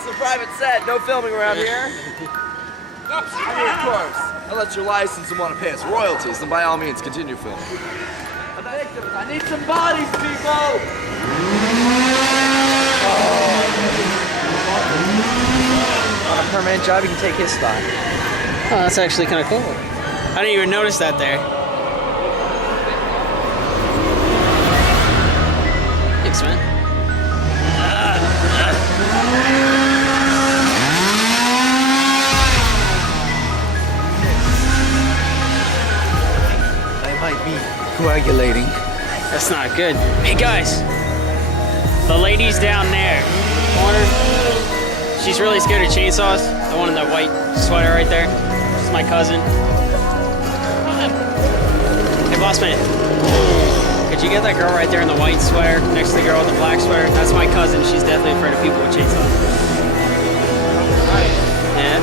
This is a private set. No filming around here. I mean, of course, unless you're licensed and want to pay us royalties, then by all means, continue filming. I need some bodies, people! On a permanent job, you can take his spot. Oh, that's actually kind of cool. I didn't even notice that there. Thanks, man. I might be coagulating. That's not good. Hey guys, the lady's down there. Corner. She's really scared of chainsaws. The one in the white sweater right there. She's my cousin. Hey boss man, could you get that girl right there in the white sweater next to the girl in the black sweater? That's my cousin. She's definitely afraid of people with chainsaws. Yeah.